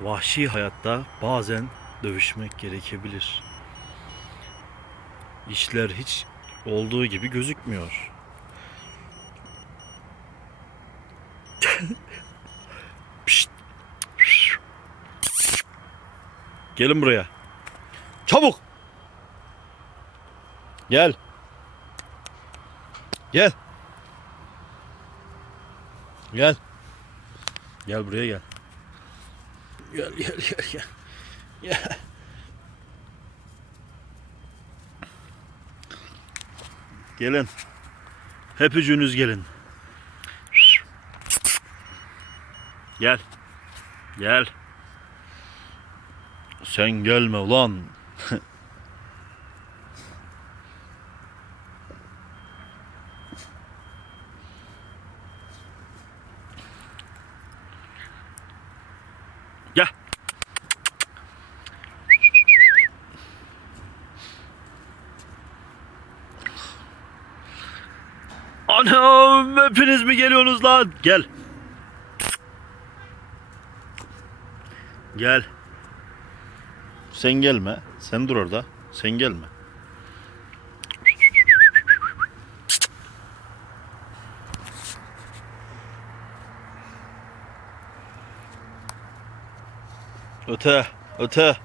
vahşi hayatta bazen dövüşmek gerekebilir. İşler hiç olduğu gibi gözükmüyor. Gelin buraya. Çabuk. Gel. Gel. Gel. Gel buraya gel. Gel gel gel gel. Gel. Gelin. Hep üçünüz gelin. Gel. Gel. Sen gelme ulan. Gel. Anam hepiniz mi geliyorsunuz lan? Gel. Gel. Sen gelme. Sen dur orada. Sen gelme. Öte, öte.